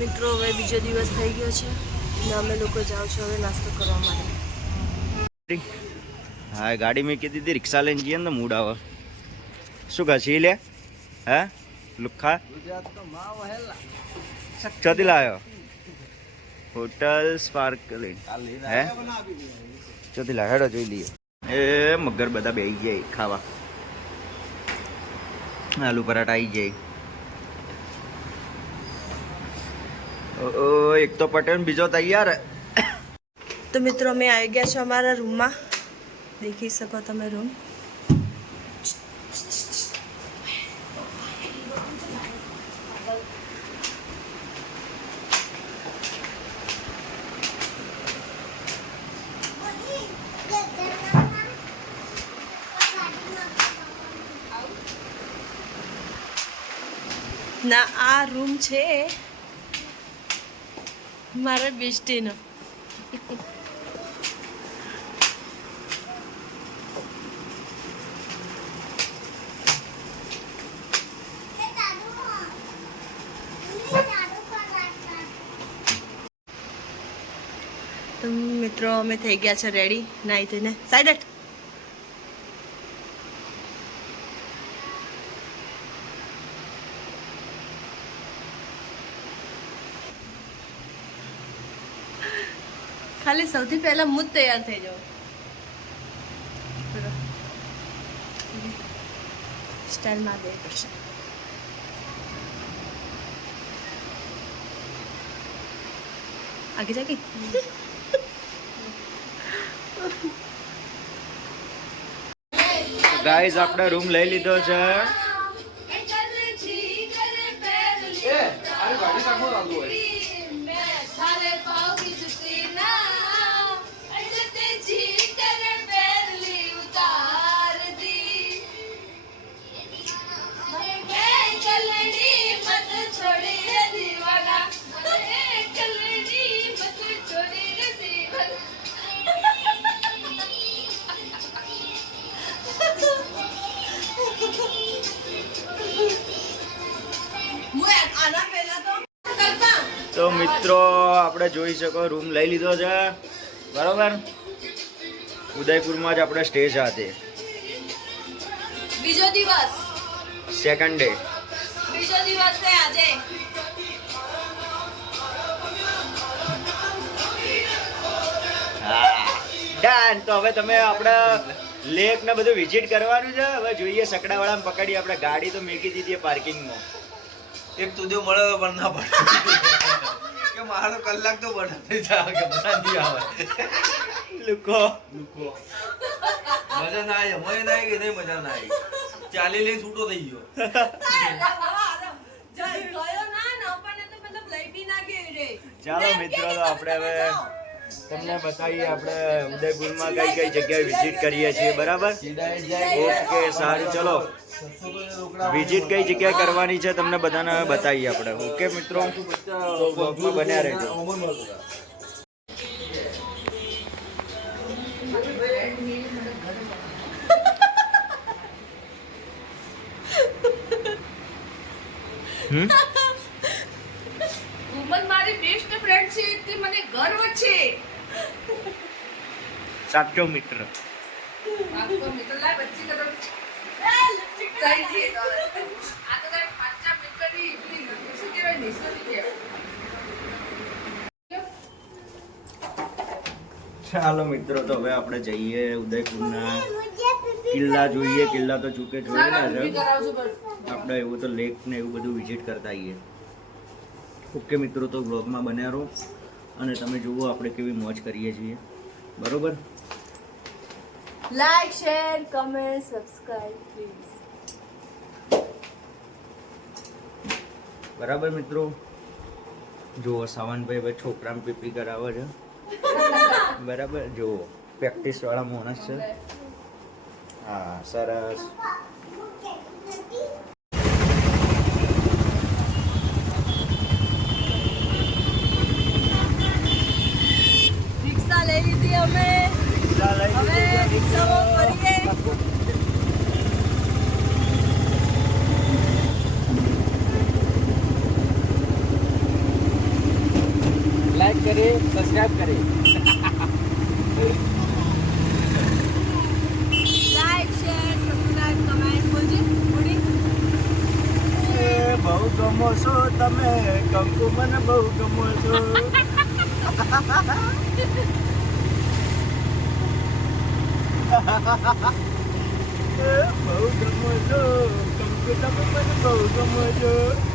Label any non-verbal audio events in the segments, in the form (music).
મિત્રો, હવે બીજો દિવસ થઈ ગયો છે અને અમે લોકો જાઉં છું હવે નાસ્તો કરવા માટે. હા ગાડી મેં કીધી હતી, રિક્ષા લઈને જઈએ ને મૂડ આવે. શું છે લે? હે? લુખ્ખા ચોથી લાવ્યો હોટલ સ્પાર્કલિંગ. હે? ચોથી લાવ્યો હેડો, જોઈ લઈએ. એ મગર બધા બેસી જાય ખાવા. આલુ પરાઠા આવી જાય ઓ, ઓ એક તો પટેલ ને બીજો તૈયાર તો મિત્રો અમે આવી ગયા છો અમારા રૂમમાં દેખી શકો તમે રૂમ ના આ રૂમ છે. મારા બેસ્ટીનો. મિત્રો અમે થઈ ગયા છે રેડી નાઈ થઈને સાઈડ સૌથી પહેલા હું જ તૈયાર થઈ જાઉં સ્ટાઇલમાં બે પડશે આગે જાગી? ગાઈઝ આપણે રૂમ લઈ લીધો છે. મિત્રો આપણે જોઈ શકો રૂમ લઈ લીધો છે. બરોબર? ઉદયપુરમાં જ આપણે સ્ટે સાથે બીજો દિવસ. સેકન્ડ ડે બીજો દિવસ છે આજે. ડન. તો હવે તમે આપણે લેક ને બધું વિઝિટ કરવાનું છે. હવે જોઈએ સકડાવાળામાં પકડી આપણે. ગાડી તો મેકી દીધી પાર્કિંગમાં એક તુદ્યો મળે પણ ના પડે. કે મારો કલાક તો બનાવી જાવ કે બનાવી આવે. લુકો. લુકો. મજા ના આવી મને ના આવી કે નહીં મજા ના આવી? ચાલી લઈ છૂટો થઈ ગયો. ચાલો મિત્રો તો આપણે હવે તમને બતાવીએ આપણે ઉદયપુરમાં કઈ કઈ જગ્યાએ વિઝિટ કરીએ છીએ બરાબર? ઓકે સારું ચલો. વિઝિટ કઈ જગ્યાએ કરવાની છે તમને બધાને બતાવીએ આપણે. ઓકે મિત્રો? બન્યા રહેજો. સાચો મિત્ર. સાચો મિત્ર લાય બચ્ચી કરો ચાલો મિત્રો તો હવે આપણે જઈએ ઉદયપુરના કિલ્લા જોઈએ. કિલ્લા તો ચૂકે જોયેલા આપણે એવું તો લેક ને એવું બધું વિઝિટ કરતા આવીએ ઓકે મિત્રો તો બ્લોગમાં બન્યા રહો. અને તમે જુઓ આપણે કેવી મોજ કરીએ છીએ. બરોબર? Like share comment subscribe please બરાબર મિત્રો? જુઓ સાવનભાઈ ભાઈ છોકરાને પીપી કરાવે છે. બરાબર? જુઓ પ્રેક્ટિસ વાળા માણસ છે. હા સરસ. રિક્ષા લઈ લીધી અમે. હવે રિક્ષામાં ફરીએ. લાઈક કરે સબસ્ક્રાઇબ કરે લાઈક શેર સબસ્ક્રાઇબ કમેન્ટ બોલજે બોલી એ બહુ ગમો છો તમે કંકુ મને બહુ ગમો છો એ બહુ ગમો છો કંકુ તમે મને બહુ ગમો છો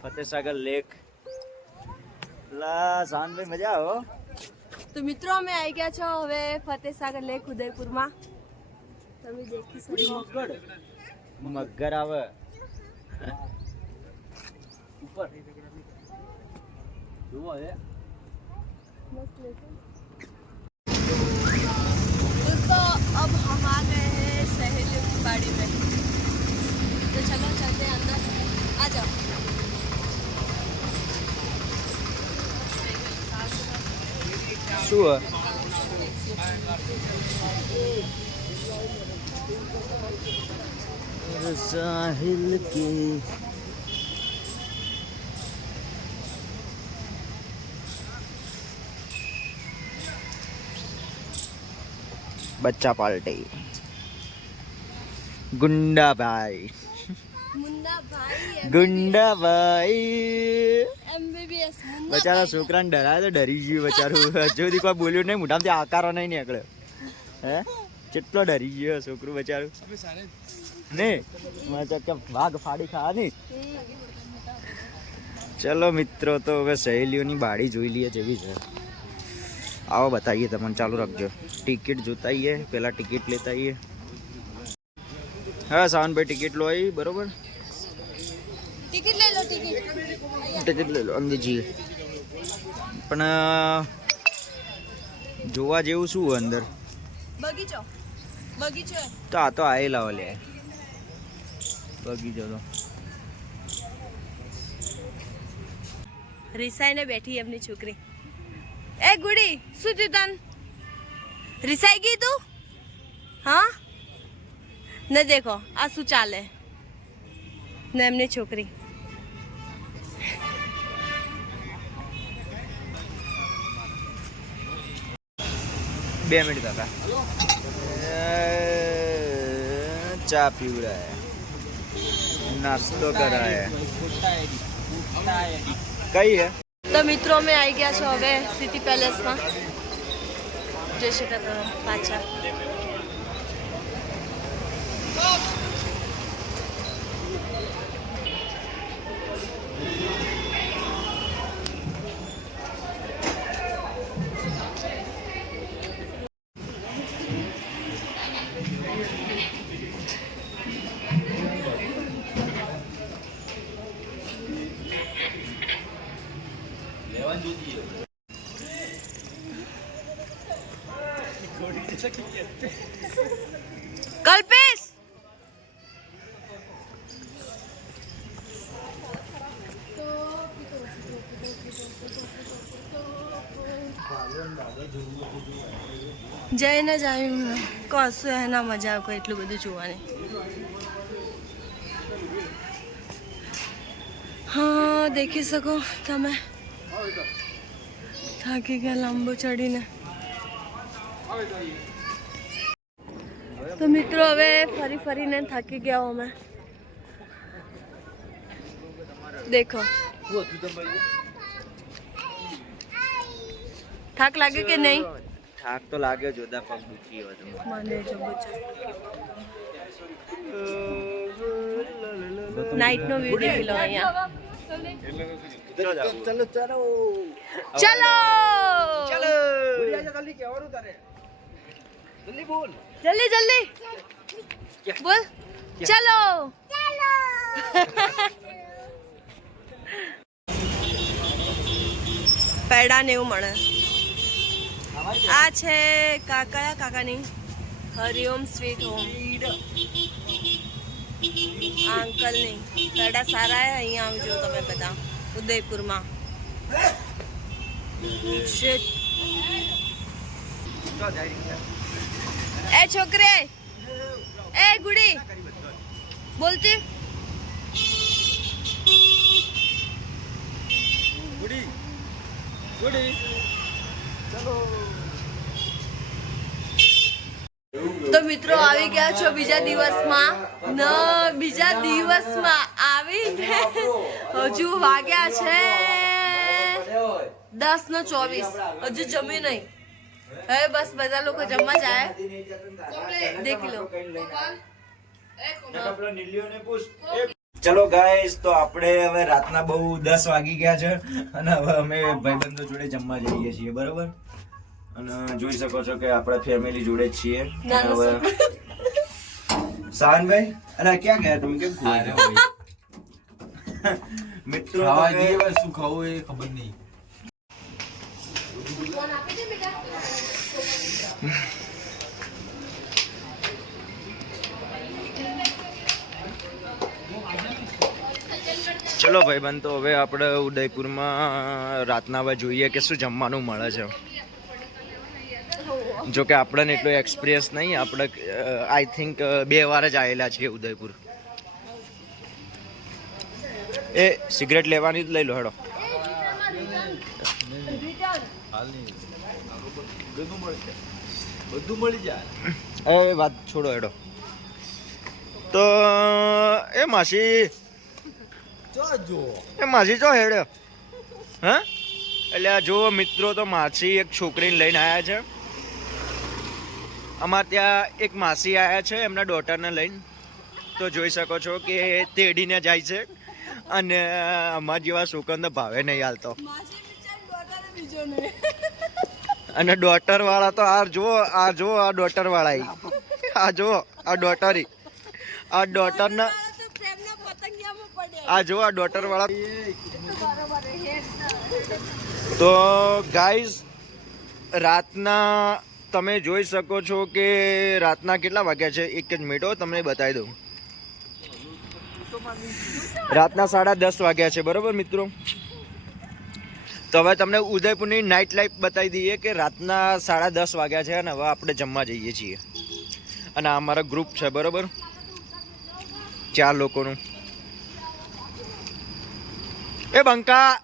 ફતેસાગર લેક લા શાનભાઈ મજા આવો તો મિત્રો અમે આવી ગયા છો હવે ફતેસાગર લેક ઉદયપુરમાં તમે દેખી શકો મગર આવે ઉપર જુઓ એ दोस्तों अब हम आ गए हैं सहेलियों की बाड़ी में तो चलो चलते हैं अंदर આ સાહિલ કે. બચ્ચા પાર્ટી. ગુંડાભાઈ. ગુંડાભાઈ. બચારા છોકરાને ડરાય તો ડરી ગયું બચારું. હજુ સુધી કોઈ બોલ્યું નહીં મોટા મોઢામાંથી આકારો નહીં નીકળ્યો. હે? કેટલો ડરી ગયો છોકરું બચારું. ને? કે વાઘ ફાડી ખાવાની? ચલો મિત્રો તો હવે સહેલીઓની બાળી જોઈ લઈએ જેવી છે. આવો બતાવીએ તમને ચાલુ રાખજો. ટિકિટ જોતાઈએ પહેલાં ટિકિટ લેતા આવીએ હા સાવનભાઈ ટિકિટ લો આવી બરોબર? ટિકિટ લઈ લો ટિકિટ. ટિકિટ લઈ લો અંગેજી પણ જોવા જેવું શું અંદર? બગીચો. બગીચો તો આ તો આયેલા ઓલે બગીચો તો. રિસાઈને બેઠી એમની છોકરી. એ ગુડી શું થયું તન? રિસાઈ ગઈ તું? હા? ને દેખો આ શું ચાલે? ને એમની છોકરી. બે મિનિટ કાકા. ચા પીવડાય. નાસ્તો કરાય. કઈ હે? તો મિત્રો અમે આવી ગયા છો હવે સિટી પેલેસમાં. જઈ શકો પાછા. જઈને જ આવ્યું કશું એના મજા આવે એટલું બધું જોવાની. હા, દેખી શકો તમે. થાકી ગયા લાંબો ચડીને. તો મિત્રો, હવે ફરી ફરીને થાકી ગયા અમે. દેખો. થાક લાગે કે નહીં? થાક તો લાગ્યો જોરદાર પગ દુખી હતો મને નાઇટ નો વ્યૂ દેખી લો અહીંયા. ચલો ચલો ચલો. ચલો! જલ્દી જલ્દી બોલ. ચલો. (laughs) પેડા ને એવું મળે. આ છે કા કયા કાકાની હરિઓમ સ્વીટ હોમ આ અંકલ નહીં ગરડા સારા હે અહીંયા આવજો તમે બધા ઉદયપુરમાં Shit. એ છોકરે એ ગુડી બોલતી ગુડી ગુડી તો મિત્રો આવી ગયા છો બીજા દિવસમાં. ન, બીજા દિવસમાં આવીને હજુ વાગ્યા છે દસ નો ચોવીસ. હજુ જમી નહીં. હવે બસ બધા લોકો જમવા જાય. દેખી લો. ચલો ગાઈસ તો આપણે હવે રાતના બહુ દસ વાગી ગયા છે. અને હવે અમે ભાઈબંધો જોડે જમવા જઈએ છીએ, બરોબર? અને જોઈ શકો છો કે આપણે ફેમિલી જોડે જ છીએ. શાહનભાઈ અરે ક્યાં ગયા તમે? કેમ ખોવાઈ (laughs) મિત્રો ખાવા જઈએ શું ખાવું એ ખબર નહીં. ચલો ભાઈબંધ તો હવે આપણે ઉદયપુરમાં રાતના હવે જોઈએ કે શું જમવાનું મળે છે. જો કે આપણને એટલો એક્સપિરિયન્સ નહીં, આપણે આઈ થિંક બે વાર જ આવેલા છીએ ઉદયપુર. એ સિગરેટ લેવાની જ લઈ લો, હેડો. બધું મળી જાય એ વાત છોડો, હેડો. તો, એ માસી. એ માસી ચો હેડ્યો હા? એટલે જો મિત્રો, તો માસી એક છોકરીને લઈને આવ્યા છે. અમારે ત્યાં એક માસી આવ્યા છે એમના ડોટરને લઈને. તો જોઈ શકો છો કે તેડીને જાય છે. અને અમારા જેવા સુકંદ ભાવે નહીં હાલતો અને ડોટર વાળા તો આ જુઓ આ જુઓ આ ડોટર વાળા. આ જુઓ આ ડોટરી આ ડોટર ના આ જો આ ડોટર વાળા. તો ગાઈઝ રાતના તમે જોઈ શકો છો કે રાતના કેટલા વાગ્યા છે? એક જ મિનિટો તમને બતાવી દઉં. રાતના સાડા દસ વાગ્યા છે, બરાબર મિત્રો? તો હવે તમને ઉદયપુરની નાઇટ લાઈફ બતાવી દઈએ કે રાતના સાડા દસ વાગ્યા છે અને હવે આપણે જમવા જઈએ છીએ. અને આ અમારા ગ્રુપ છે, બરાબર? ચાર લોકોનું. એ બંકા!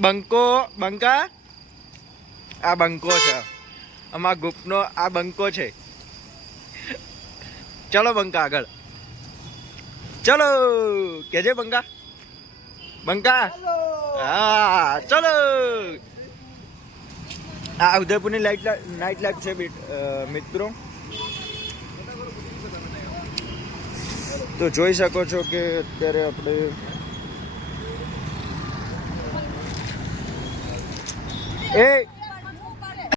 બંકો! બંકા? આ બંકો છે. અમારા ગુપનો આ બંકો છે. ચલો બંકા આગળ. ચલો, કેજે બંકા. બંકા. હા, ચલો. આ ઉદયપુરની લાઈટ નાઇટ લાઈટ છે મિત્રો. તો જોઈ શકો છો કે અત્યારે આપણે એ